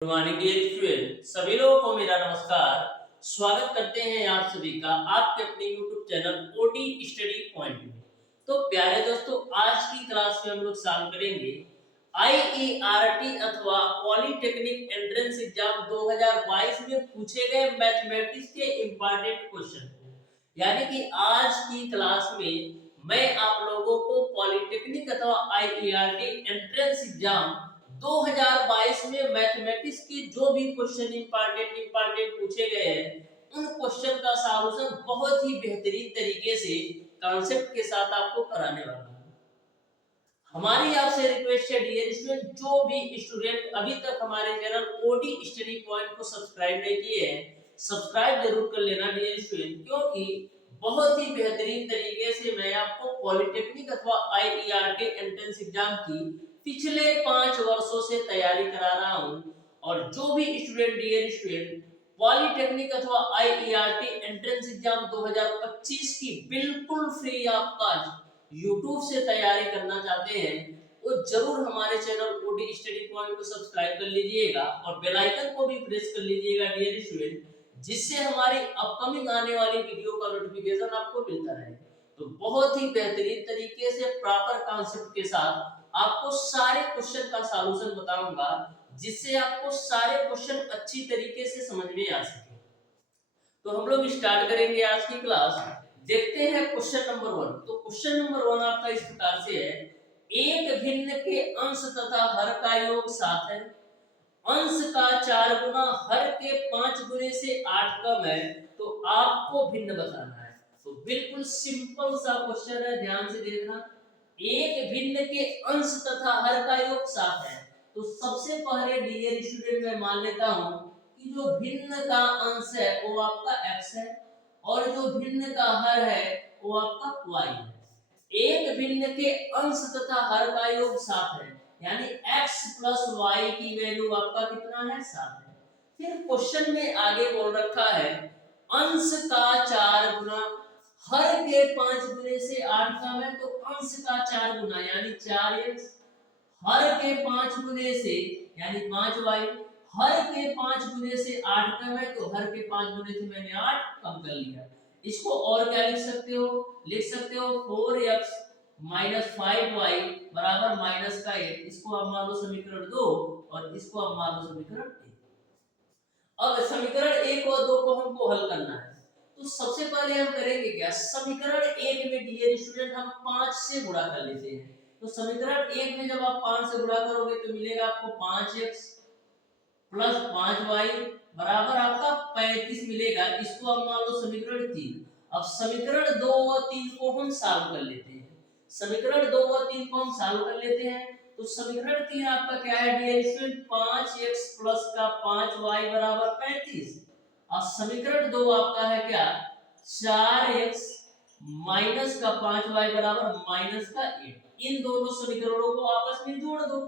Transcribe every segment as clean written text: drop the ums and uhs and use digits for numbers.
Good morning dear student, सभी लोगों को मेरा नमस्कार। स्वागत करते हैं आप सभी का आपके अपने YouTube channel OD study point में। तो प्यारे दोस्तों, आज की क्लास में हम लोग सॉल्व करेंगे आईईआरटी अथवा पॉलिटेक्निक एंट्रेंस एग्जाम 2022 में पूछे गए मैथमेटिक्स के इंपॉर्टेंट क्वेश्चन। यानी कि आज की क्लास में मैं आप लोगों को पॉलिटेक्निक अथवा आईईआरटी एंट्रेंस एग्जाम 2022 में मैथमेटिक्स के जो भी क्वेश्चन इंपॉर्टेंट पूछे गए हैं उन क्वेश्चन का सॉल्यूशन बहुत ही बेहतरीन तरीके से कॉन्सेप्ट के साथ आपको कराने वाला हूं। हमारी आपसे रिक्वेस्ट है डियर स्टूडेंट, जो भी स्टूडेंट अभी तक हमारे चैनल ओडी स्टडी पॉइंट को सब्सक्राइब नहीं किए हैं, सब्सक्राइब जरूर कर लेना डियर स्टूडेंट, क्योंकि बहुत ही बेहतरीन तरीके से मैं आपको पॉलिटेक्निक अथवा आईईआरटी एंट्रेंस एग्जाम की पिछले 5 वर्षों से तैयारी करा रहा हूं। और जो भी स्टूडेंट डियर स्टूडेंट पॉलिटेक्निक अथवा आईईआरटी एंट्रेंस एग्जाम 2025 की बिल्कुल फ्री ऑफ कॉस्ट YouTube से तैयारी करना चाहते हैं वो जरूर हमारे चैनल ओडी स्टडी पॉइंट को सब्सक्राइब कर लीजिएगा और बेल आइकन को भी प्रेस कर लीजिएगा डियर स्टूडेंट, जिससे हमारी अपकमिंग आने वाली वीडियो का नोटिफिकेशन आपको मिलता रहे। तो बहुत ही बेहतरीन तरीके से प्रॉपर कॉन्सेप्ट के साथ आपको सारे क्वेश्चन का सॉल्यूशन बताऊंगा, जिससे आपको सारे क्वेश्चन अच्छी तरीके से समझ में आ सके। तो हम लोग स्टार्ट करेंगे आज की क्लास। देखते हैं क्वेश्चन नंबर 1। तो क्वेश्चन नंबर 1 आपका इस प्रकार से है, एक भिन्न के अंश तथा हर का योग 7 है, अंश का 4 गुना हर के 5 गुने से 8 कम है, तो आपको भिन्न बताना है। तो बिल्कुल सिंपल सा क्वेश्चन है, ध्यान से देखना। एक भिन्न के अंश तथा हर का योग 7 है, तो सबसे पहले डियर स्टूडेंट मैं मान लेता हूं कि जो भिन्न का अंश है वो आपका x है और जो भिन्न का हर है वो आपका y है। एक भिन्न के अंश तथा हर का योग 7 है, यानी x प्लस y की वैल्यू आपका कितना है 7 है। फिर क्वेश्चन में आगे बोल रखा है अंश का 4 गुना हर के 5 गुने से 8 कम है, तो अंश का 4 गुना यानी 4x, हर के 5 गुने से यानी 5y, हर के 5 गुने से 8 कम है, तो हर के 5 गुने से मैंने 8 कम कर लिया। इसको और क्या लिख सकते हो, लिख सकते हो 4x माइनस 5y बराबर माइनस का 1। इसको आप मान लो समीकरण 2 और इसको आप मान लो समीकरण 1। अब समीकरण 1 और 2 को हमको हल करना है। तो सबसे पहले हम करेंगे क्या, समीकरण 1 में डियर स्टूडेंट हम 5 से गुणा कर लेते हैं। तो समीकरण 1 में जब आप 5 से गुणा करोगे तो मिलेगा आपको 5x प्लस 5y बराबर आपका 35 मिलेगा। इसको हम मान लो समीकरण 3। अब समीकरण 2 और 3 को हम सॉल्व कर लेते हैं। समीकरण 2 और 3 को हम सॉल्व कर लेते हैं। तो समीकरण 3 आपका क्या है डियर स्टूडेंट, 5x प्लस का 5y बराबर 35। और समीकरण 2 आपका है क्या, 4x माइनस का 5y बराबर माइनस का 8। इन दोनों समीकरणों को आपस में जोड़ दो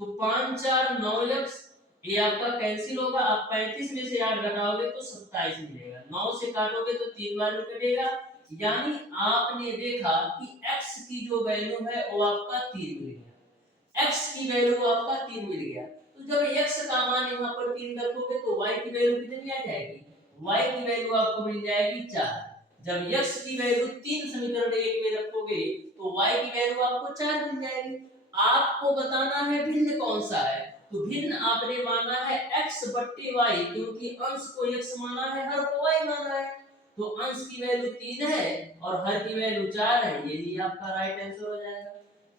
तो 5 4 9x, ये आपका कैंसिल होगा। आप 35 में से 8 घटाओगे तो 27 मिलेगा। 9 से काटोगे तो 3 बार में कटेगा, यानी आपने देखा कि x की जो वैल्यू है वो आपका 3 मिल गया। x की वैल्यू आपका 3 मिल गया। तो जब x का मान यहाँ पर 3 रखोगे तो y की वैल्यू कितनी आ जाएगी, y की वैल्यू आपको मिल जाएगी 4। जब x की वैल्यू 3 समीकरण 1 में रखोगे तो y की वैल्यू आपको 4 मिल जाएगी। आपको बताना है भिन्न कौन सा है। तो भिन्न आपने माना है x बट्टे y, क्योंकि अंश को x माना है, हर को y माना है। तो अंश की वैल्यू 3 है और हर की वैल्यू 4 है, यही आपका राइट आंसर हो जाएगा।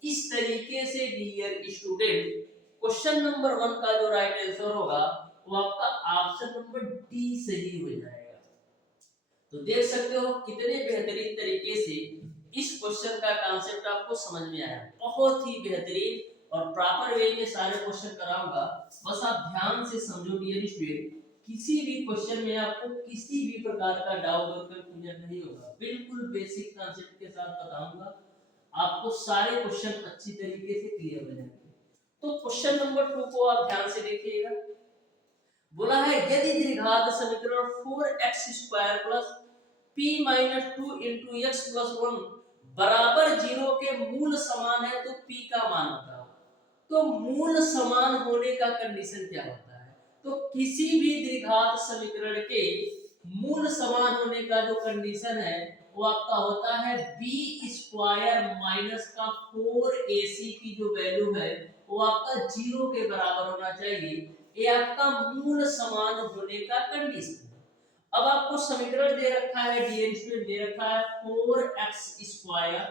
इस तरीके से डियर स्टूडेंट क्वेश्चन नंबर 1 का जो राइट आंसर होगा वो आपका ऑप्शन नंबर डी सही हो जाएगा। तो देख सकते हो कितने बेहतरीन तरीके से इस क्वेश्चन का कांसेप्ट आपको समझ में आया। बहुत ही बेहतरीन और प्रॉपर वे में सारे क्वेश्चन कराऊंगा, बस आप ध्यान से समझो डियर स्टूडेंट। किसी भी क्वेश्चन में आपको किसी भी प्रकार का डाउट और कंफ्यूजन नहीं होगा, बिल्कुल बेसिक कांसेप्ट के साथ बताऊंगा, आपको सारे क्वेश्चन अच्छी तरीके से क्लियर हो जाएंगे। तो क्वेश्चन नंबर 2 को आप ध्यान से देखिएगा। बोला है यदि द्विघात समीकरण 4x² plus p minus 2 into x plus 1 बराबर 0 के मूल समान है तो p का मान बताओ। तो मूल समान होने का कंडीशन क्या होता है, तो किसी भी द्विघात समीकरण के मूल समान होने का जो कंडीशन है वो आपका होता है बी स्क्वायर माइनस का 4ac की जो वैल्यू है वो आपका 0 के बराबर होना चाहिए। ये आपका मूल समान होने का कंडीशन है। अब आपको समीकरण दे रखा है, डीएन दे रखा है 4x स्क्वायर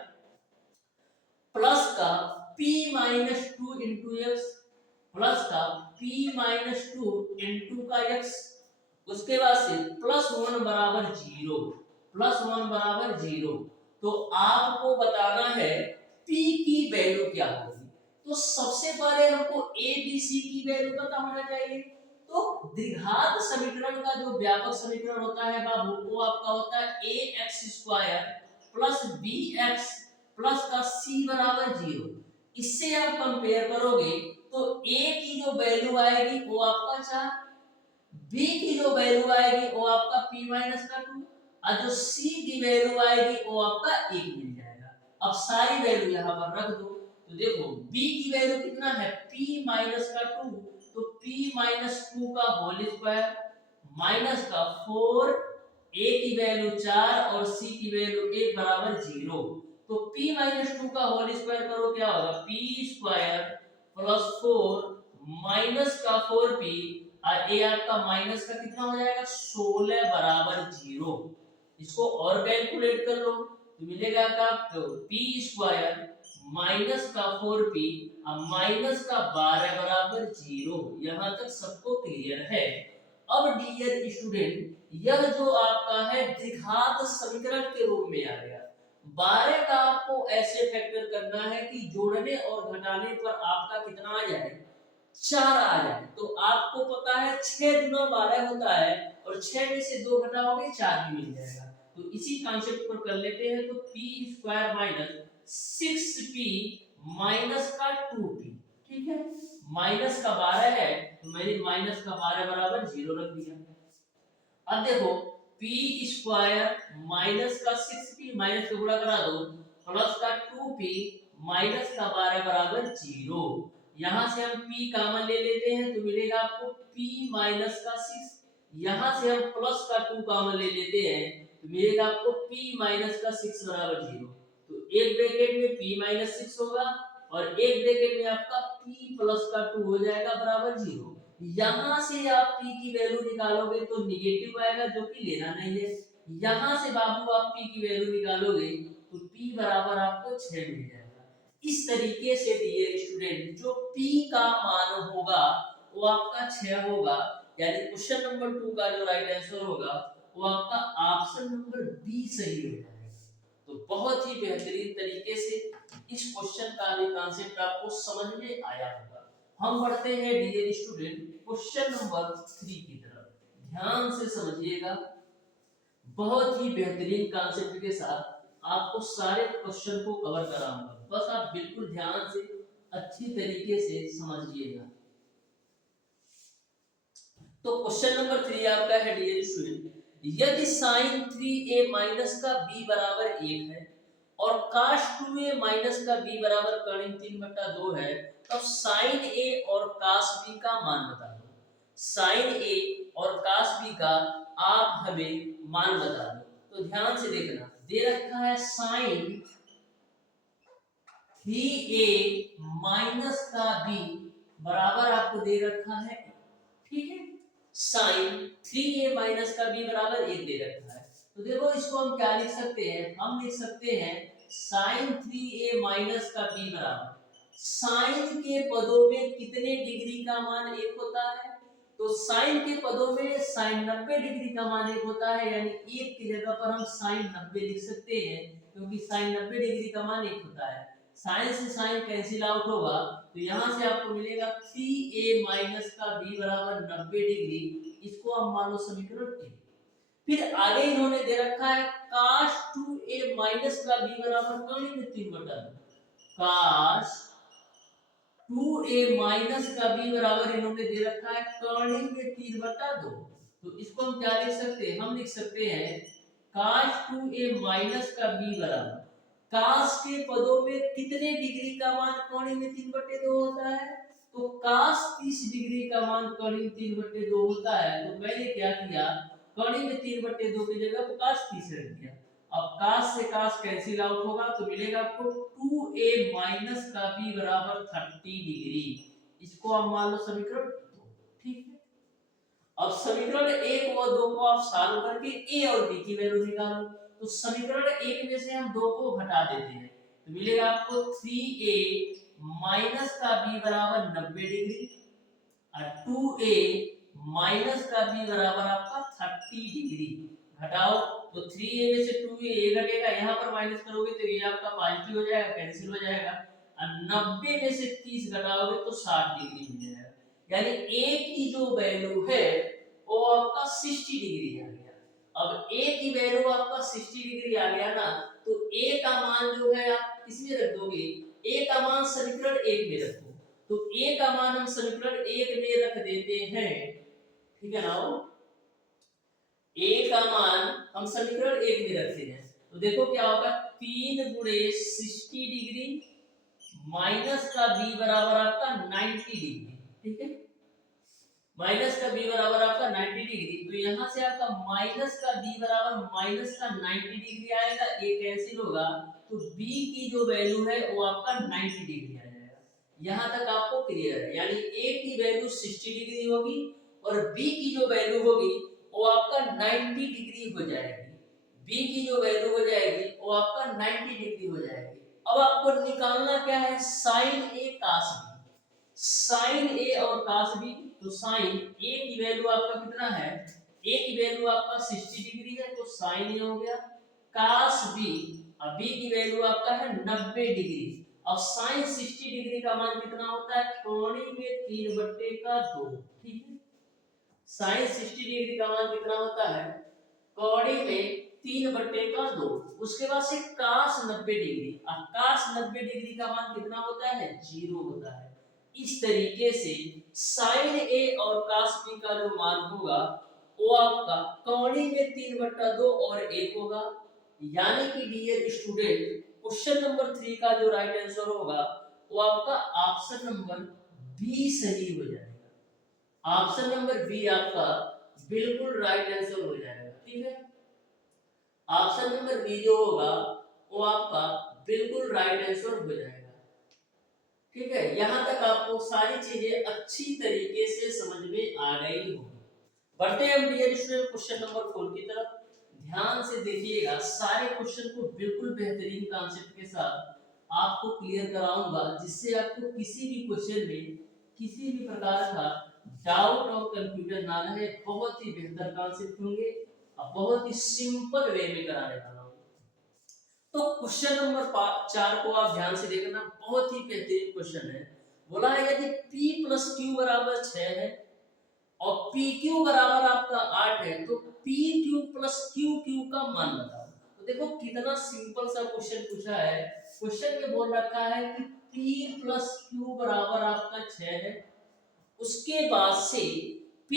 प्लस का p minus 2 into x plus का p माइनस 2 इंटू का x, उसके बाद से प्लस 1 बराबर 0, प्लस 1 बराबर 0। तो आपको बताना है p की वैल्यू क्या होगी। तो सबसे पहले हमको a b c की वैल्यू पता होना चाहिए। तो द्विघात समीकरण का जो व्यापक समीकरण होता है बाबू वो आपका होता है ax square plus bx plus का c बराबर 0। इससे आप कंपेयर करोगे तो a की जो वैल्यू आएगी वो आपका 4, b की जो वैल्यू आएगी वो आपका p माइनस का 2 और जो c की वैल्यू आएगी वो आपका 1 मिल जाएगा। अब सारी वैल्यू यहाँ पर रख दो। तो देखो b की वैल्यू कितना है p माइनस का 2, तो p माइनस 2 का होल स्क्वायर माइनस का 4, a की वैल्यू 4 और c की वैल्यू 1 बराबर 0। तो p माइनस 2 का होल स्क्वायर करो क्या होगा p स्क्वायर प्लस 4 माइनस का 4p और a आपका माइनस का कितना हो जाएगा 16 बराबर 0। इसको और कैलकुलेट कर लो तो मिलेगा का तो p स्क्वायर माइनस का 4p और माइनस का 12 बराबर 0। यहाँ तक सबको क्लियर है। अब डियर स्टूडेंट यह जो आपका है द्विघात समीकरण के रूप में आ गया। 12 का आपको ऐसे फैक्टर करना है कि जोड़ने और घटाने पर आपका कितना आ जाए 4 आ जाए। तो आपको पता है 6 गुना 12 होता है और 6 में से 2 घटाओगे 4 ही मिल जाएगा। तो इसी कॉन्सेप्ट पर कर लेते हैं। तो p square minus 6p minus का 2p, ठीक है, माइनस का 12 है तो मैंने माइनस का 12 बराबर 0 रख दिया। अब देखो p स्क्वायर माइनस का 6p माइनस से गुणा करा दो प्लस का 2p माइनस का 12 बराबर 0। यहां से हम p कॉमन ले लेते हैं तो मिलेगा आपको p माइनस का 6। यहां से हम प्लस का 2 कॉमन ले लेते हैं तो मिलेगा आपको p माइनस का 6 बराबर 0। तो एक ब्रैकेट में p माइनस 6 होगा और एक ब्रैकेट में आपका p प्लस का 2 हो जाएगा बराबर 0। यहां से आप p की वैल्यू निकालोगे तो निगेटिव आएगा जो कि लेना नहीं है। यहां से बाबू आप p की वैल्यू निकालोगे तो p बराबर आपको 6 मिल जाएगा। इस तरीके से डियर स्टूडेंट जो p का मान होगा वो आपका 6 होगा। यानी क्वेश्चन नंबर 2 का जो राइट आंसर होगा वो आपका ऑप्शन नंबर बी सही हो जाएगा। तो बहुत ही बेहतरीन तरीके से इस क्वेश्चन का भी कॉन्सेप्ट आपको समझ में आया होगा। हम बढ़ते हैं डियर स्टूडेंट क्वेश्चन नंबर 3 की तरफ। ध्यान से समझिएगा, बहुत ही बेहतरीन कॉन्सेप्ट के साथ आपको सारे क्वेश्चन को कवर कराऊंगा। बस आप बिल्कुल ध्यान से अच्छी तरीके से समझिएगा। तो क्वेश्चन नंबर 3 आपका है डियर स्टूडेंट, यदि sin 3a माइनस का b बराबर 1 है और cos 2a माइनस का b बराबर कर्ण 3/2 है तब sin a और cos b का मान बता दो। sin a और cos b का आप हमें मान बता दो। तो ध्यान से देखना, दे रखा है sin 3a माइनस का b बराबर आपको दे रखा है, ठीक है, sin 3a माइनस का b बराबर 1 दे रखा है। तो देखो इसको हम क्या लिख सकते हैं, हम लिख सकते हैं sin 3a माइनस का b बराबर sin के पदों में कितने डिग्री का मान 1 होता है। तो sin के पदों में sin 90 डिग्री का मान 1 होता है, यानी 1 की जगह पर हम sin 90 लिख सकते हैं क्योंकि sin 90 डिग्री का मान 1 होता है। साइन से साइन कैंसिल आउट होगा तो यहाँ से आपको मिलेगा 3a माइनस का b बराबर 90 डिग्री। इसको हम मान लो समीकरण ए। फिर आगे इन्होंने दे रखा है cos 2a माइनस का b बराबर कर्ण में 3/2। cos 2a माइनस का b बराबर इन्होंने दे रखा है कर्ण में 3/2। तो इसको हम क्या लिख सकते हैं, हम लिख सकते हैं cos 2a माइनस का b बराबर cos के पदों में कितने डिग्री का मान कोण में 3/2 होता है। तो cos 30 डिग्री का मान कड़ी में 3/2 होता है। तो मैंने क्या किया, कड़ी में 3/2 की जगह तो cos 30 रख दिया। अब cos से cos कैंसिल आउट होगा तो मिलेगा आपको 2a माइनस का b बराबर 30 डिग्री। इसको आप मान लो समीकरण 2। ठीक है, अब समीकरण 1 और 2 को आप सॉल्व करके a और b की वैल्यू निकालो। तो समीकरण 1 में से हम 2 को घटा देते हैं तो मिलेगा आपको 3a माइनस का b बराबर 90 डिग्री और 2a माइनस का b बराबर आपका 30 डिग्री। घटाओ तो 3a में से 2a घटेगा, यहाँ पर माइनस करोगे तो ये आपका पॉजिटिव हो जाएगा, कैंसिल हो जाएगा। और 90 में से 30 घटाओगे तो 60 डिग्री मिल जाएगा। यानी a की जो वैल्यू है वो आपका 60 डिग्री आ गया। अब a की वैल्यू आपका 60 डिग्री आ गया ना, तो a का मान जो है आप किसमें रख दोगे, a का मान समीकरण 1 में रख दो। तो a का मान हम समीकरण 1 में रख देते हैं। ठीक है ना, a का मान हम समीकरण 1 में रखते हैं तो देखो क्या होगा, 3 गुणे 60 डिग्री माइनस का b बराबर आपका 90 डिग्री। ठीक है, माइनस का b बराबर आपका 90 डिग्री। तो यहां से आपका माइनस का b बराबर माइनस का 90 डिग्री आएगा, a कैंसिल होगा तो b की जो वैल्यू है वो आपका 90 डिग्री आ जाएगा। यहां तक आपको क्लियर है, यानी a की वैल्यू 60 डिग्री होगी और b की जो वैल्यू होगी वो आपका 90 डिग्री हो जाएगी। b की जो वैल्यू हो जाएगी वो आपका 90 डिग्री हो जाएगी। अब आपको निकालना क्या है, sin a cos b। Sine A और cos b, तो साइन ए की वैल्यू आपका कितना है, ए की वैल्यू आपका 60 डिग्री है तो साइन ए हो गया। cos b, अब b की वैल्यू आपका है 90 डिग्री। अब साइन 60 डिग्री का मान कितना होता है, कोणीय में 3/2। ठीक है, साइन 60 डिग्री का मान कितना होता है, कोणीय में 3/2। उसके बाद से cos 90 डिग्री, अब cos 90 डिग्री का मान कितना होता है, 0 होता है। इस तरीके से sin a और cos b का जो मान होगा वो आपका कोणीय में 3/2 और 1 होगा। यानी कि डियर स्टूडेंट, क्वेश्चन नंबर 3 का जो राइट आंसर होगा वो आपका ऑप्शन नंबर बी सही हो जाएगा। ऑप्शन नंबर बी आपका बिल्कुल राइट आंसर हो जाएगा। ठीक है, ऑप्शन नंबर बी जो होगा वो आपका बिल्कुल राइट आंसर हो जाएगा। ठीक है, यहां तक आपको सारी चीजें अच्छी तरीके से समझ में आ गई होगी। बढ़ते हैं हम डियर स्टूडेंट क्वेश्चन नंबर 4 की तरफ। ध्यान से देखिएगा, सारे क्वेश्चन को बिल्कुल बेहतरीन कॉन्सेप्ट के साथ आपको क्लियर कराऊंगा, जिससे आपको किसी भी क्वेश्चन में किसी भी प्रकार का डाउट और कंफ्यूजन ना रहे। बहुत ही बेहतर कॉन्सेप्ट होंगे और बहुत ही सिंपल वे में कराने वाला हूं। तो क्वेश्चन नंबर 4 को आप ध्यान से देखना, बहुत ही बेहतरीन क्वेश्चन है। बोला है यदि p + q बराबर 6 है और pq बराबर आपका 8 है तो pq + qq का मान बताओ। तो देखो कितना सिंपल सा क्वेश्चन पूछा है। क्वेश्चन में बोल रखा है कि p + q बराबर आपका 6 है, उसके बाद से p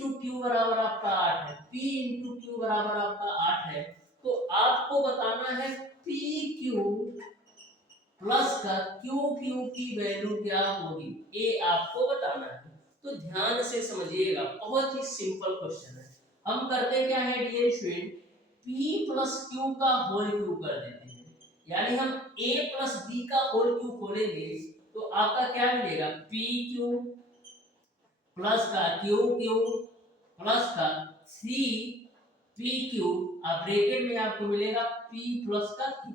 × q बराबर आपका 8 है, p × q बराबर आपका 8 है। तो आपको बताना है pq प्लस का qq की वैल्यू क्या होगी, ये आपको बताना है। तो ध्यान से समझिएगा, बहुत ही सिंपल क्वेश्चन है। हम करते क्या है डियर स्टूडेंट, p + q का होल क्यूब कर देते हैं। यानी हम a + b का होल क्यूब खोलेंगे तो आपका क्या मिलेगा, pq प्लस का qq प्लस का 3pq, अब ब्रैकेट में आपको मिलेगा p प्लस का q।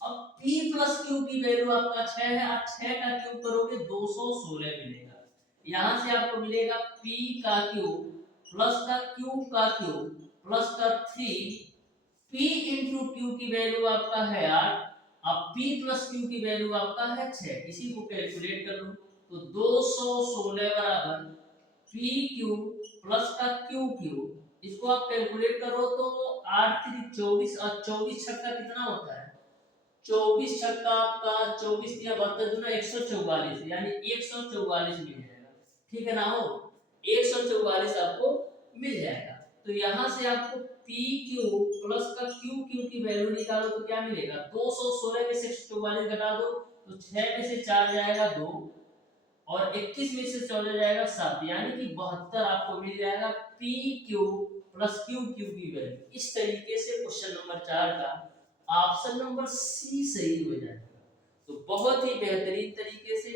अब p प्लस q की वैल्यू आपका 6 है, आप 6 का क्यूब करोगे 216 मिलेगा। यहां से आपको मिलेगा p का क्यूब प्लस का q का क्यूब प्लस का 3, p इंटू q की वैल्यू आपका है 8, अब p प्लस q की वैल्यू आपका है 6। इसी को कैलकुलेट कर लो तो 216 बराबर pq प्लस का qq, इसको आप कैलकुलेट करो तो 8 3 24 और 24 छक्का कितना होता है, 24 छक्का आपका 24 या 72 गुना 144, यानी 144 मिल जाएगा। ठीक है ना, हो 144 आपको मिल जाएगा। तो यहां से आपको pq प्लस का qq की वैल्यू निकालो तो क्या मिलेगा, 216 में से 144 घटा दो तो 6 में से 4 जाएगा 2 और 21 में से 14 जाएगा 7, यानी कि 72 आपको मिल जाएगा P Q plus Q Q की वैल्यू। इस तरीके से क्वेश्चन नंबर 4 का ऑप्शन नंबर सी सही हो जाएगा। तो बहुत ही बेहतरीन तरीके से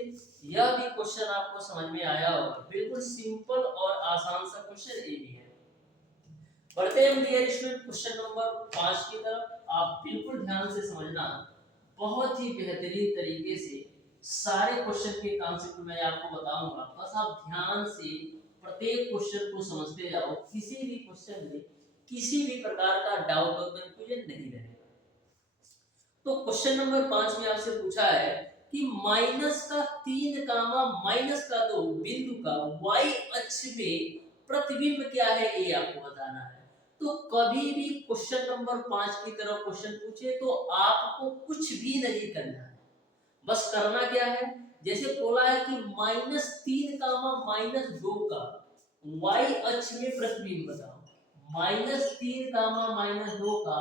यह भी क्वेश्चन आपको समझ में आया होगा। बिल्कुल सिंपल और आसान सा क्वेश्चन ये भी है। बढ़ते हैं हम डियर स्टूडेंट क्वेश्चन नंबर 5 की तरफ। आप बिल्कुल ध्यान से समझना, बहुत ही बेहतरीन तरीके से सारे क्वेश्चन के कॉन्सेप्ट मैं आपको बताऊंगा। बस आप ध्यान से प्रत्येक क्वेश्चन को समझते जाओ। किसी भी क्वेश्चन में किसी भी प्रकार का डाउट और कंफ्यूजन नहीं रहेगा। तो क्वेश्चन नंबर 5 में आपसे पूछा है कि माइनस का 3 कामा माइनस का 2 बिंदु का y अक्ष में प्रतिबिंब क्या है, ये आपको बताना है। तो कभी भी क्वेश्चन नंबर 5 की तरफ क्वेश्चन पूछे तो आपको कुछ भी नहीं करना है। बस करना क्या है, जैसे बोला है कि -3 कामा -2 का y अक्ष में प्रतिबिंब बताओ। -3 कामा -2 का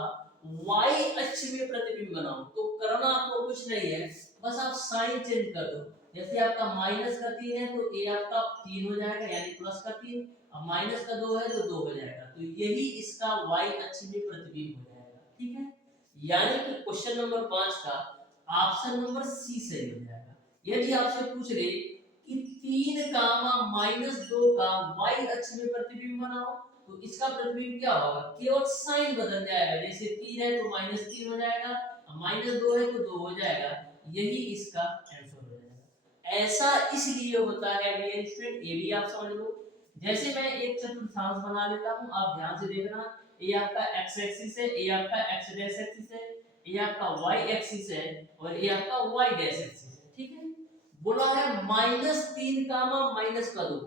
y अक्ष में प्रतिबिंब बनाओ। तो करना आपको कुछ नहीं है, बस आप साइन चेंज कर दो। जैसे आपका माइनस का 3 है तो ये आपका 3 हो जाएगा, यानी प्लस का 3। अब माइनस का 2 है तो 2 हो जाएगा। तो यही इसका y अक्ष में प्रतिबिंब हो जाएगा। ठीक है, यानी कि क्वेश्चन नंबर 5 का ऑप्शन नंबर सी सही हो जाएगा। यदि आपसे पूछ ले कि 3 कामा -2 का y अक्ष में प्रतिबिंब बनाओ, तो इसका प्रतिबिंब क्या होगा, केवल साइन बदल जाएगा। जैसे 3 है तो -3 हो जाएगा, -2 है तो 2 हो जाएगा। यही इसका आंसर हो जाएगा। ऐसा इसलिए होता है डियर स्टूडेंट, ये भी आप समझ लो। जैसे मैं एक चतुर्थांश बना लेता हूं, आप ध्यान से देखना। ये आपका x एक्सिस है, ये आपका x डैश एक्सिस है, ये आपका y एक्सिस है और ये आपका y डैश एक्सिस है। ठीक है, बोला है -3 कामा माइनस का 2,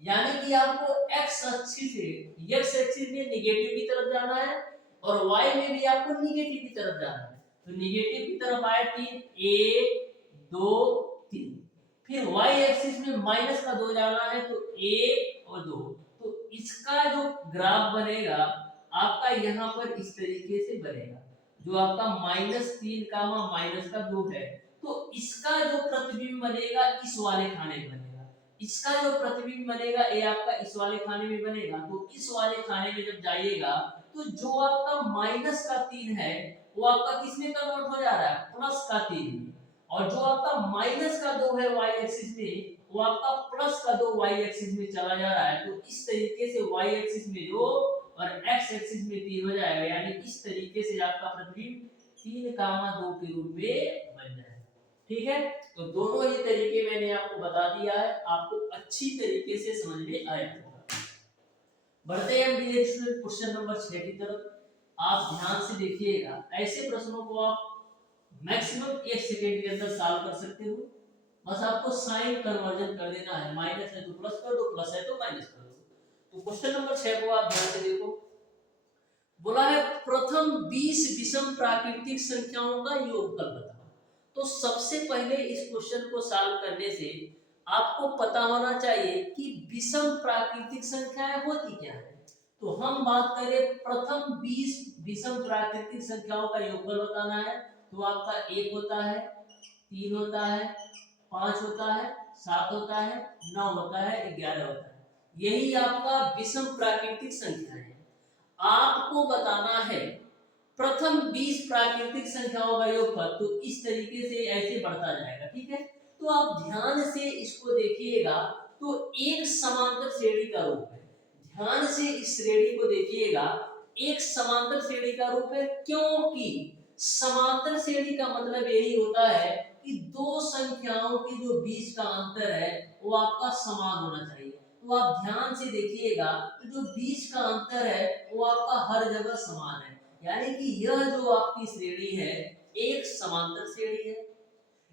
यानी कि आपको x एक्सिस से x एक्सिस में निगेटिव की तरफ जाना है और y में भी आपको निगेटिव की तरफ जाना है। तो निगेटिव की तरफ आए 3, 1 2 3। फिर y एक्सिस में माइनस का 2 जाना है तो 1 और 2। तो इसका जो ग्राफ बनेगा आपका यहाँ पर इस तरीके से बनेगा। जो आपका -3 कामा माइनस का 2 है, तो इसका जो प्रतिबिंब बनेगा इस वाले खाने में बनेगा। इसका जो प्रतिबिंब बनेगा ये आपका इस वाले खाने में बनेगा। तो इस वाले खाने में जब जाइएगा तो जो आपका माइनस का 3 है वो आपका किस में कन्वर्ट हो जा रहा है, प्लस का 3 में। और जो आपका माइनस का 2 है y एक्सिस में, वो आपका प्लस का 2 y एक्सिस में चला जा रहा है। तो इस तरीके से y एक्सिस में 2 और x एक्सिस में 3 हो जाएगा, यानी इस तरीके से आपका प्रतिबिंब 3 कामा 2 के रूप में बन जाएगा। ठीक है, तो दोनों ही तरीके मैंने आपको बता दिया है, आपको अच्छी तरीके से समझ में आया होगा। बढ़ते हैं डियर स्टूडेंट क्वेश्चन नंबर 6 की तरफ। आप ध्यान से देखिएगा, ऐसे प्रश्नों को आप मैक्सिमम 1 सेकंड के अंदर सॉल्व कर सकते हो। बस आपको साइन कन्वर्जन कर देना है, माइनस है तो प्लस कर दो, प्लस है तो माइनस कर दो। तो क्वेश्चन नंबर 6 को आप ध्यान से देखो। बोला है प्रथम 20 विषम प्राकृतिक संख्याओं का योगफल बताओ। तो सबसे पहले इस क्वेश्चन को सॉल्व करने से आपको पता होना चाहिए कि विषम प्राकृतिक संख्याएं होती क्या है। तो हम बात करें प्रथम 20 विषम प्राकृतिक संख्याओं का योगफल बताना है, तो आपका 1 होता है, 3 होता है, 5 होता है, 7 होता है, 9 होता है, 11 होता है। यही आपका विषम प्राकृतिक संख्या है। आपको बताना है प्रथम 20 प्राकृतिक संख्याओं का योगफल, तो इस तरीके से ऐसे बढ़ता जाएगा। ठीक है, तो आप ध्यान से इसको देखिएगा, तो एक समांतर श्रेणी का रूप है। ध्यान से इस श्रेणी को देखिएगा, एक समांतर श्रेणी का रूप है, क्योंकि समांतर श्रेणी का मतलब यही होता है कि दो संख्याओं के जो बीच का अंतर है वो आपका समान होना चाहिए। तो आप ध्यान से देखिएगा, तो जो बीच का अंतर है वो आपका हर जगह समान है, यानी कि यह जो आपकी श्रेणी है एक समांतर श्रेणी है।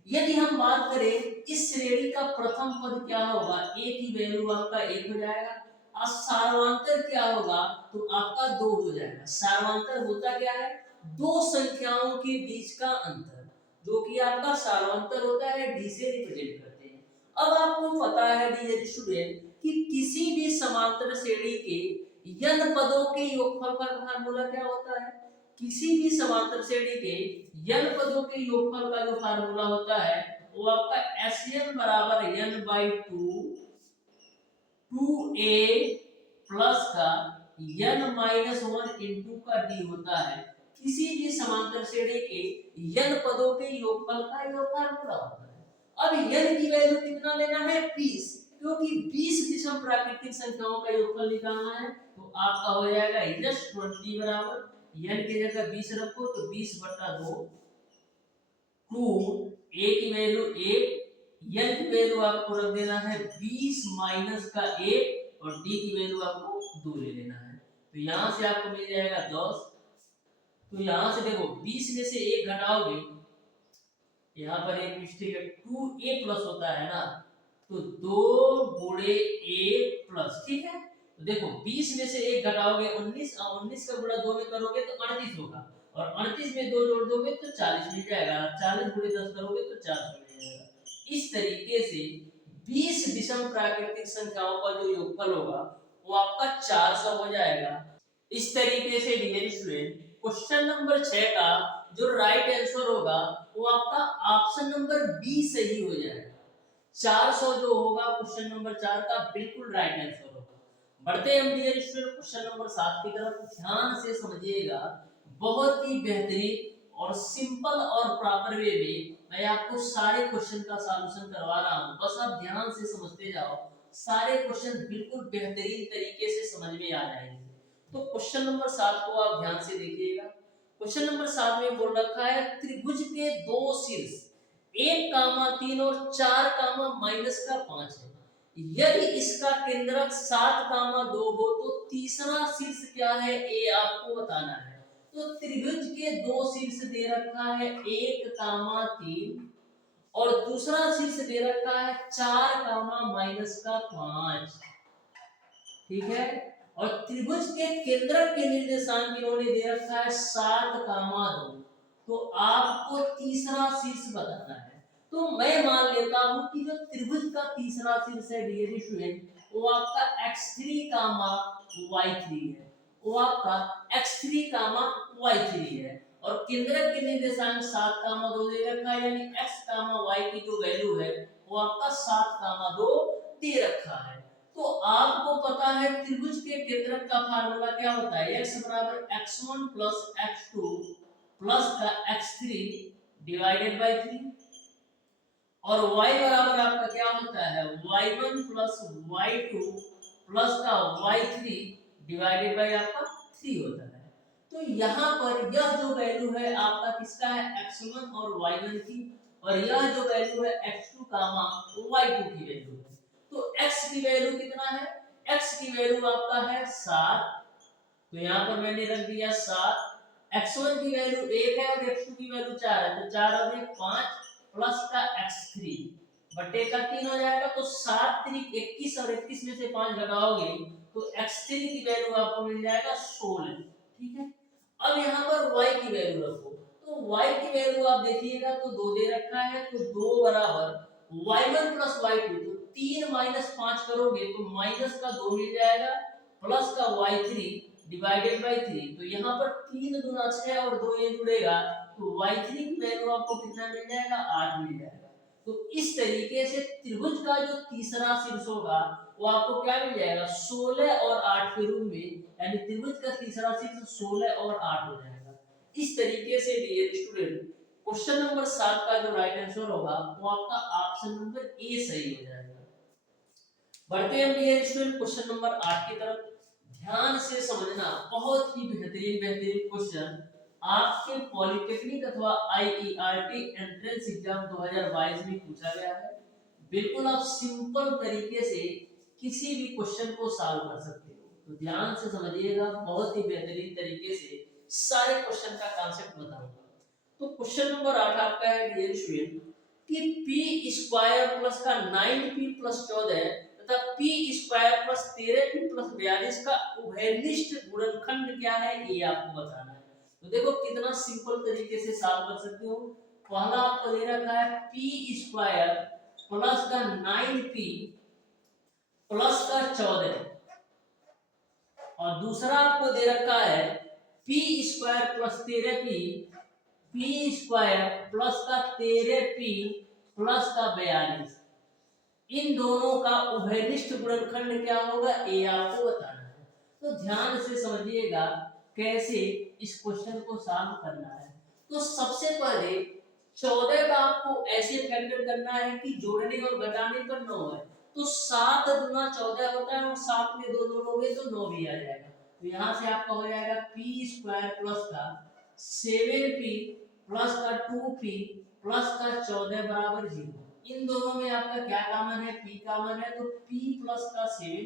यदि हम बात करें इस श्रेणी का प्रथम पद क्या होगा, एक ही वैल्यू आपका 1 हो जाएगा। और सार्वंतर क्या होगा, तो आपका 2 हो जाएगा। सार्वंतर होता क्या है, दो संख्याओं के बीच का अंतर, जो कि आपका सार्वंतर होता है, डी से रिप्रेजेंट करते हैं। अब आपको पता है डियर स्टूडेंट कि किसी भी समांतर श्रेणी के n पदों के योगफल का फार्मूला क्या होता है। किसी भी समांतर श्रेणी के n पदों के योगफल का जो फार्मूला होता है वो आपका SN बराबर n/2 2a प्लस का n-1 इंटू का d होता है। किसी भी समांतर श्रेणी के n पदों के योगफल का यह फार्मूला होता है। अब n की वैल्यू कितना लेना है 20, क्योंकि 20 विषम प्राकृतिक संख्याओं का योगफल निकालना है। तो आपका हो जाएगा जस्ट 20 बराबर n की जगह 20 रखो तो 20/2 2 a की वैल्यू 1 n की वैल्यू आपको रख देना है 20 माइनस का 1 और d की वैल्यू आपको 2 ले लेना है। तो यहां से आपको मिल जाएगा 10। तो यहां से देखो 20 में से 1 घटाओगे, यहाँ पर एक मिस्टेक है 2a प्लस होता है ना, तो 2 गुणे a प्लस, ठीक है। तो देखो 20 में से 1 घटाओगे 19 और 19 का गुणा 2 में करोगे तो 38 होगा और 38 में 2 जोड़ दोगे तो 40 मिल जाएगा। 40 गुणे 10 करोगे तो 400 मिल जाएगा। इस तरीके से 20 विषम प्राकृतिक संख्याओं का जो योगफल होगा वो आपका 400 हो जाएगा। इस तरीके से डियर स्टूडेंट क्वेश्चन नंबर 6 का जो राइट आंसर होगा वो आपका ऑप्शन नंबर बी सही हो जाएगा। 400 जो होगा क्वेश्चन नंबर 4 का बिल्कुल राइट आंसर होगा। बढ़ते हैं हम डियर स्टूडेंट क्वेश्चन नंबर 7 की तरफ। ध्यान से समझिएगा, बहुत ही बेहतरीन और सिंपल और प्रॉपर वे में मैं आपको सारे क्वेश्चन का सॉल्यूशन करवा रहा हूं। बस आप ध्यान से समझते जाओ, सारे क्वेश्चन बिल्कुल बेहतरीन तरीके से समझ में आ जाएंगे। तो क्वेश्चन नंबर 7 को आप ध्यान से देखिएगा। क्वेश्चन नंबर 7 में बोल रखा है त्रिभुज के दो शीर्ष 1,3 और 4,-5 है। यदि इसका केंद्रक 7,2 हो तो तीसरा शीर्ष क्या है ये आपको बताना है। तो त्रिभुज के दो शीर्ष दे रखा है 1,3 और दूसरा शीर्ष दे रखा है 4,-5, ठीक है। और त्रिभुज के केंद्रक के निर्देशांक इन्होंने दे रखा है 7,2। तो आपको तीसरा शीर्ष बताना है। तो मैं मान लेता हूं कि जो त्रिभुज का तीसरा शीर्ष है डियर स्टूडेंट वो आपका x3, y3 है। वो आपका x3, y3 है और केंद्रक के निर्देशांक 7,2 दे रखा है, यानी x, y की जो वैल्यू है वो आपका 7,2 दे रखा है। तो आपको पता है त्रिभुज के केंद्रक का फार्मूला क्या होता है, x बराबर x1 प्लस x2 प्लस का x3 डिवाइडेड बाय 3 और y बराबर आपका क्या होता है y1 प्लस y2 प्लस का y3 डिवाइडेड बाय आपका 3 होता है। तो यहाँ पर यह जो वैल्यू है आपका किसका है x1 और y1 की, और यह जो वैल्यू है x2, y2 की वैल्यू है। तो x की वैल्यू कितना है, x की वैल्यू आपका है 7, तो यहाँ पर मैंने रख दिया 7। x1 की वैल्यू 1 है और x2 की वैल्यू 4 है, तो 4 और 1 5 प्लस का x3 बटे का 3 हो जाएगा। तो 7 3 21 और 21 में से 5 घटाओगे तो x3 की वैल्यू आपको मिल जाएगा 16, ठीक है। अब यहाँ पर y की वैल्यू रखो, तो y की वैल्यू आप देखिएगा तो 2 दे रखा है, तो 2 बराबर y1 प्लस y2, तो 3 माइनस 5 करोगे तो माइनस का 2 मिल जाएगा प्लस का y3 डिवाइडेड बाय 3। तो यहाँ पर 3 दूना 6 और 2 ये जुड़ेगा तो y3 की वैल्यू आपको कितना मिल जाएगा 8 मिल जाएगा। तो इस तरीके से त्रिभुज का जो तीसरा शीर्ष होगा वो आपको क्या मिल जाएगा 16 और 8 के रूप में, यानी त्रिभुज का तीसरा शीर्ष 16 और 8 हो जाएगा। इस तरीके से डियर स्टूडेंट क्वेश्चन नंबर 7 का जो राइट आंसर होगा वो आपका ऑप्शन नंबर ए सही हो जाएगा। बढ़ते हैं डियर स्टूडेंट क्वेश्चन नंबर 8 की तरफ। ध्यान से समझना, बहुत ही बेहतरीन क्वेश्चन आपके पॉलिटेक्निक अथवा आईईआरटी एंट्रेंस एग्जाम 2022 में पूछा गया है। बिल्कुल आप सिंपल तरीके से किसी भी क्वेश्चन को सॉल्व कर सकते हो। तो ध्यान से समझिएगा, बहुत ही बेहतरीन तरीके से सारे क्वेश्चन का कांसेप्ट बताऊंगा। तो क्वेश्चन नंबर 8 आपका है डियर स्टूडेंट कि p स्क्वायर प्लस का 9p प्लस 14 तथा p square plus 13p plus 42 का उभयनिष्ठ गुणनखंड क्या है ये आपको बताना है। तो देखो कितना सिंपल तरीके से सॉल्व कर सकते हो। पहला आपको दे रखा है p स्क्वायर प्लस का 9p प्लस का 14 और दूसरा आपको दे रखा है p square plus 13p p square plus का 13p प्लस का 42, इन दोनों का उभयनिष्ठ गुणनखंड क्या होगा, ए आपको बताना है। तो ध्यान से समझिएगा कैसे इस क्वेश्चन को सॉल्व करना है। तो सबसे पहले 14 का आपको ऐसे फैक्टर करना है कि जोड़ने और घटाने पर 9 है, तो 7 गुना 14 होता है और 7 में 2 जोड़ोगे तो 9 भी आ जाएगा। तो यहाँ से आपका हो जाएगा पी स्क्वायर प्लस का 7p प्लस का 2p प्लस का 14 बराबर 0। इन दोनों में आपका क्या कॉमन है, p कॉमन है, तो p प्लस का 7,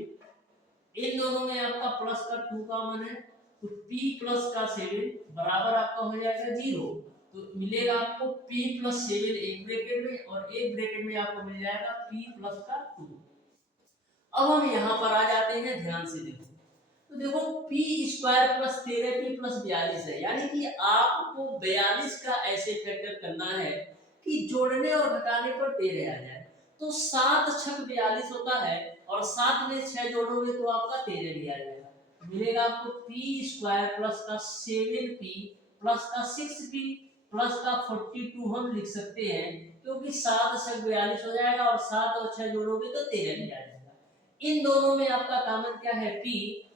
इन दोनों में आपका प्लस का 2 कॉमन है, तो p प्लस का 7 बराबर आपका हो जाएगा 0। तो मिलेगा आपको p प्लस 7 एक ब्रैकेट में और एक ब्रैकेट में आपको मिल जाएगा p प्लस का 2। अब हम यहाँ पर आ जाते हैं, ध्यान से देखो। तो देखो p square plus 13p plus 42 है, यानी कि आपको 42 का ऐसे फैक्टर करना है कि जोड़ने और घटाने पर 13 आ जाए। तो 7 छक 42 होता है और 7 में 6 जोड़ोगे तो आपका 13 भी आ जाएगा। मिलेगा आपको p स्क्वायर प्लस का 7p प्लस का 6p प्लस का 42 हम लिख सकते हैं, क्योंकि 7 छक 42 हो जाएगा और 7 और 6 जोड़ोगे तो 13 भी आ जाएगा। इन दोनों में आपका कॉमन क्या है, p,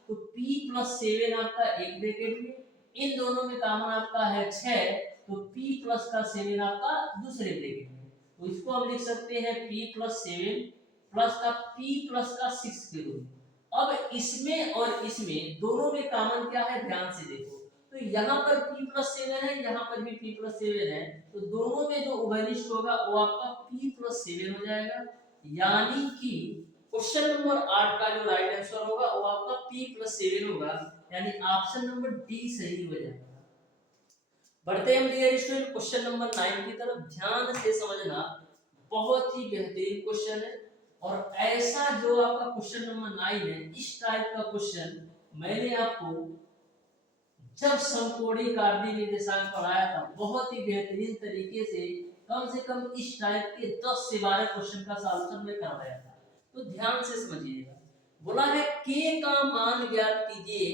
तो p प्लस 7 आपका एक ब्रैकेट में, इन दोनों में कॉमन आपका है 6, तो p प्लस का 7 आपका दूसरे ब्रैकेट में। तो इसको हम लिख सकते हैं p प्लस 7 प्लस का p प्लस का 6 के रूप में। अब इसमें और इसमें दोनों में कॉमन क्या है, ध्यान से देखो। तो यहाँ पर p प्लस 7 है, यहाँ पर भी p प्लस 7 है, तो दोनों में जो उभयनिष्ठ होगा वो आपका p प्लस 7 हो जाएगा। यानी कि क्वेश्चन नंबर 8 का जो राइट आंसर होगा वो आपका p प्लस 7 होगा, यानी ऑप्शन नंबर डी सही हो जाएगा। बढ़ते हैं डियर स्टूडेंट क्वेश्चन नंबर 9 की तरफ। ध्यान से समझना, बहुत ही बेहतरीन क्वेश्चन है। और ऐसा जो आपका क्वेश्चन नंबर 9 है, इस टाइप का क्वेश्चन मैंने आपको जब समकोणीय कार्तीय निर्देशांक पढ़ाया था, बहुत ही बेहतरीन तरीके से कम इस टाइप के 10 से 12 क्वेश्चन का सॉल्यूशन में करवाया था। तो ध्यान से समझिएगा। बोला है k का मान ज्ञात कीजिए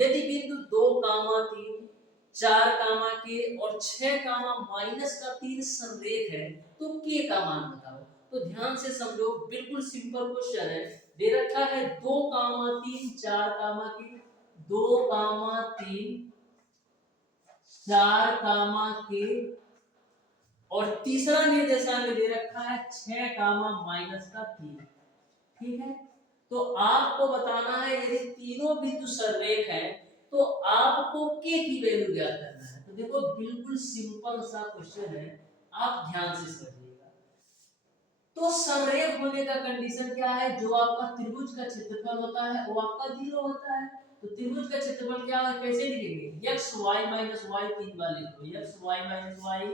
यदि बिंदु 2 कामा 3 4 कामा k और 6 कामा माइनस का 3 संरेख है, तो k का मान बताओ। तो ध्यान से समझो, बिल्कुल सिंपल क्वेश्चन है। दे रखा है 2 कामा 3 4 कामा k, 2 कामा 3 4 कामा k और तीसरा निर्देशांक दे रखा है 6 कामा माइनस का 3। ठीक है, तो आपको बताना है यदि तीनों बिंदु संरेख है तो आपको k की वैल्यू ज्ञात करना है। तो देखो बिल्कुल सिंपल सा क्वेश्चन है, आप ध्यान से समझिएगा। तो संरेख होने का कंडीशन क्या है, जो आपका त्रिभुज का क्षेत्रफल होता है वो आपका 0 होता है। तो त्रिभुज का क्षेत्रफल क्या है, कैसे लिखेंगे, x y माइनस y 3 बार लिख लो, x y minus y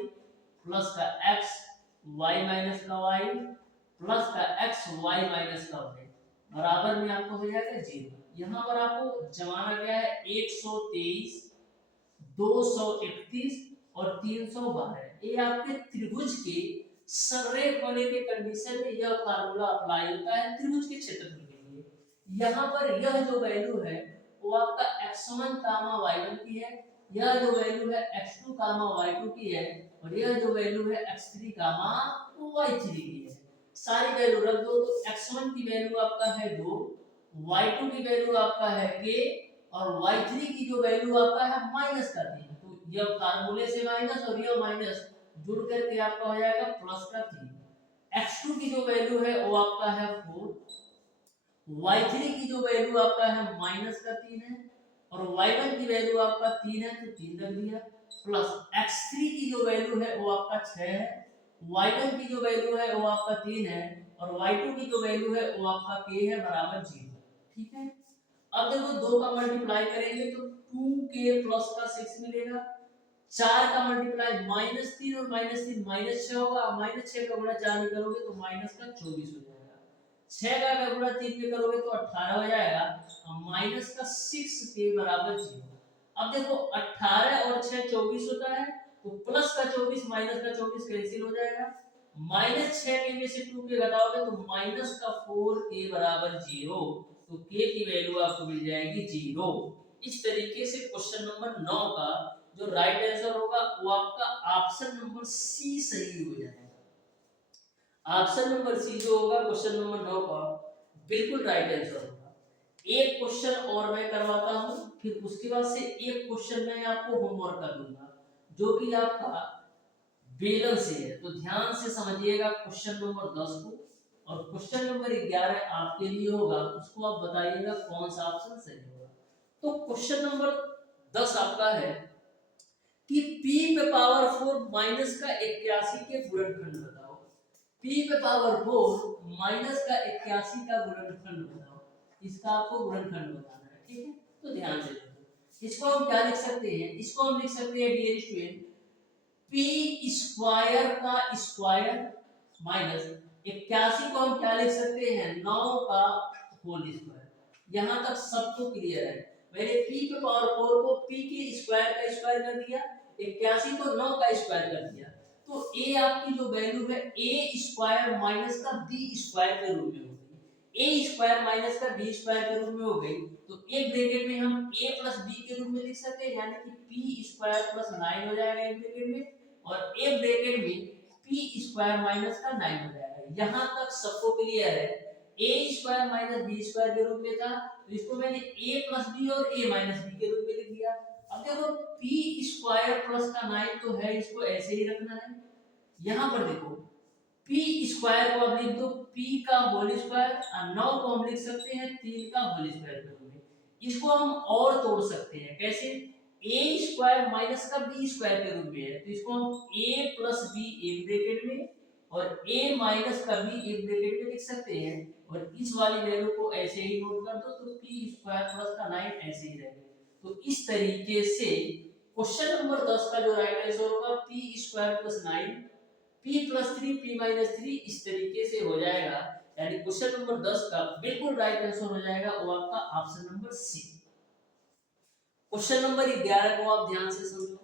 plus का x y माइनस का y प्लस का x y माइनस का y बराबर में आपको हो जाएगा 0। यहाँ पर आपको जमाना क्या है, 123 231 और 312, ये आपके त्रिभुज के संरेख होने के कंडीशन में यह फार्मूला अप्लाई होता है त्रिभुज के क्षेत्रफल के लिए। यहाँ पर यह जो वैल्यू है वो आपका x1 कामा y1 की है, यह जो वैल्यू है x2 कामा y2 की है, और यह जो वैल्यू है x3 कामा y3 की है। सारी वैल्यू रख दो, तो x1 की वैल्यू आपका है 2, y2 की वैल्यू आपका है k और y3 की जो वैल्यू आपका है माइनस का 3। तो यह फार्मूले से माइनस और यह माइनस जुड़ करके आपका हो जाएगा प्लस का 3। x2 की जो वैल्यू है वो आपका है 4, y3 की जो वैल्यू आपका है माइनस का 3 है, और y1 की वैल्यू आपका 3 है तो 3 रख दिया, प्लस x3 की जो वैल्यू है वो आपका 6 है, y1 की जो वैल्यू है वो आपका 3 है, और y2 की जो वैल्यू है वो आपका k है बराबर 0। ठीक है, अब देखो 2 का मल्टीप्लाई करेंगे तो 2k प्लस का 6 मिलेगा, 4 का मल्टीप्लाई -3 और -3 -6 होगा, -6 का गुणा 4 में करोगे तो माइनस का 24 हो जाएगा, 6 का गुणा 3 में करोगे तो 18 हो जाएगा, और माइनस का 6 के बराबर 0। अब देखो 18 और 6 24 होता है, तो प्लस का 24 माइनस का 24 कैंसिल हो जाएगा, -6 के में से 2 के घटाओगे तो माइनस का 4 के बराबर 0, तो k की वैल्यू आपको मिल जाएगी 0। इस तरीके से क्वेश्चन नंबर 9 का जो राइट आंसर होगा वो आपका ऑप्शन नंबर सी सही हो जाएगा। ऑप्शन नंबर सी जो होगा क्वेश्चन नंबर 9 का बिल्कुल राइट आंसर होगा। एक क्वेश्चन और मैं करवाता हूं, फिर उसके बाद से एक क्वेश्चन मैं आपको होमवर्क कर दूंगा जो कि आपका बेलन से है। तो ध्यान से समझिएगा क्वेश्चन नंबर 10 को, और क्वेश्चन नंबर 11 आपके लिए होगा, उसको आप बताइएगा कौन सा ऑप्शन सही होगा। तो क्वेश्चन नंबर 10 आपका है कि p पे पावर 4 माइनस का 81 के गुणनखंड बताओ। p पे पावर 4 माइनस का 81 का गुणनखंड बताओ। इसका आपको गुणनखंड बताना है, ठीक है। तो ध्यान से देखो, इसको हम क्या लिख सकते हैं, इसको हम लिख सकते हैं डियर स्टूडेंट पी स्क्वायर का स्क्वायर माइनस 81 को हम क्या लिख सकते हैं 9 का होल स्क्वायर। यहां तक सबको क्लियर है। मैंने p के पावर 4 को p के स्क्वायर का स्क्वायर कर दिया, 81 को 9 का स्क्वायर कर दिया। तो a आपकी जो वैल्यू है a स्क्वायर माइनस का b स्क्वायर के रूप में हो गई। a स्क्वायर माइनस का b स्क्वायर के रूप में हो गई। तो एक ब्रैकेट में हम a प्लस b के रूप में लिख सकते हैं, यानी कि p स्क्वायर प्लस 9 हो जाएगा एक ब्रैकेट में, और एक ब्रैकेट में p स्क्वायर माइनस का 9 हो जाएगा। यहां तक सबको क्लियर है। a square minus b square के रूप में था, तो इसको मैंने a प्लस b और a माइनस b के रूप में लिख दिया। अब देखो p स्क्वायर प्लस का 9 तो है, इसको ऐसे ही रखना है। यहां पर देखो p स्क्वायर को आप लिख दो p का होल स्क्वायर, और 9 को हम लिख सकते हैं 3 का होल स्क्वायर के रूप में। इसको हम और तोड़ सकते हैं, कैसे, a स्क्वायर माइनस का b स्क्वायर के रूप में है, तो इसको हम a प्लस b एक ब्रैकेट में और a माइनस का b एक ब्रैकेट में लिख सकते हैं, और इस वाली वैल्यू को ऐसे ही नोट कर दो, तो p स्क्वायर प्लस का 9 ऐसे ही रहेगा। तो इस तरीके से क्वेश्चन नंबर 10 का जो राइट आंसर होगा p square plus 9 p plus 3 p minus 3 इस तरीके से हो जाएगा। यानी क्वेश्चन नंबर 10 का बिल्कुल राइट आंसर हो जाएगा वो आपका option number C. Question number 11 को आप ध्यान से समझो।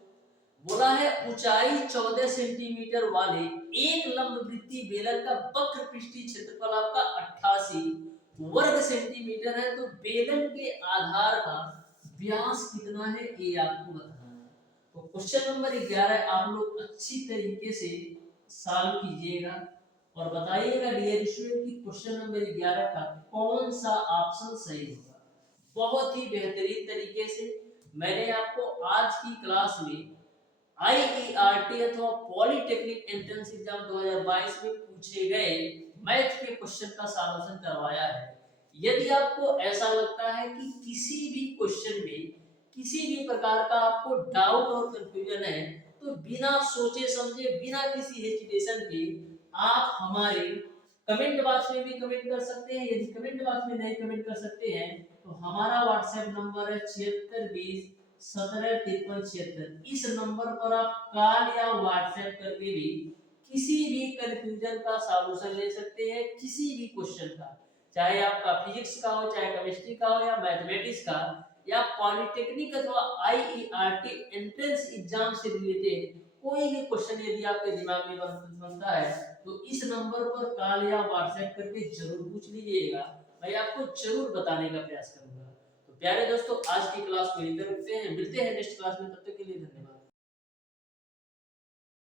बोला है ऊंचाई 14 सेंटीमीटर वाले एक लंब वृत्तीय बेलन का वक्र पृष्ठीय क्षेत्रफल आपका 88 वर्ग सेंटीमीटर है, तो बेलन के आधार का व्यास कितना है ये आपको बताना है। तो क्वेश्चन नंबर 11 आप लोग अच्छी तरीके से सॉल्व कीजिएगा और बताइएगा डियर स्टूडेंट कि क्वेश्चन नंबर 11 का कौन सा ऑप्शन सही होगा। बहुत ही बेहतरीन तरीके से मैंने आपको आज की क्लास में आईईआरटी अथवा पॉलिटेक्निक एंट्रेंस एग्जाम 2022 में पूछे गए मैथ के क्वेश्चन का सॉल्यूशन करवाया है। यदि आपको ऐसा लगता है कि किसी भी क्वेश्चन में किसी भी प्रकार का आपको डाउट और कंफ्यूजन है, तो बिना सोचे समझे बिना किसी हेजिटेशन के आप हमारे कमेंट बॉक्स में भी कमेंट कर सकते हैं। यदि कमेंट बॉक्स में नहीं कमेंट कर सकते हैं तो हमारा व्हाट्सएप नंबर है 7620175376। इस नंबर पर आप कॉल या व्हाट्सएप करके भी किसी भी कंफ्यूजन का सॉल्यूशन ले सकते हैं, किसी भी क्वेश्चन का, चाहे आपका फिजिक्स का हो, चाहे केमिस्ट्री का हो, या मैथमेटिक्स का, या पॉलिटेक्निक अथवा आईईआरटी एंट्रेंस एग्जाम से रिलेटेड कोई भी क्वेश्चन यदि आपके दिमाग में बनता है तो इस नंबर पर कॉल या व्हाट्सएप करके जरूर पूछ लीजिएगा, मैं आपको जरूर बताने का प्रयास करूंगा। तो प्यारे दोस्तों आज की क्लास को यहीं पे रखते हैं, मिलते हैं नेक्स्ट क्लास में, तब तक के लिए धन्यवाद।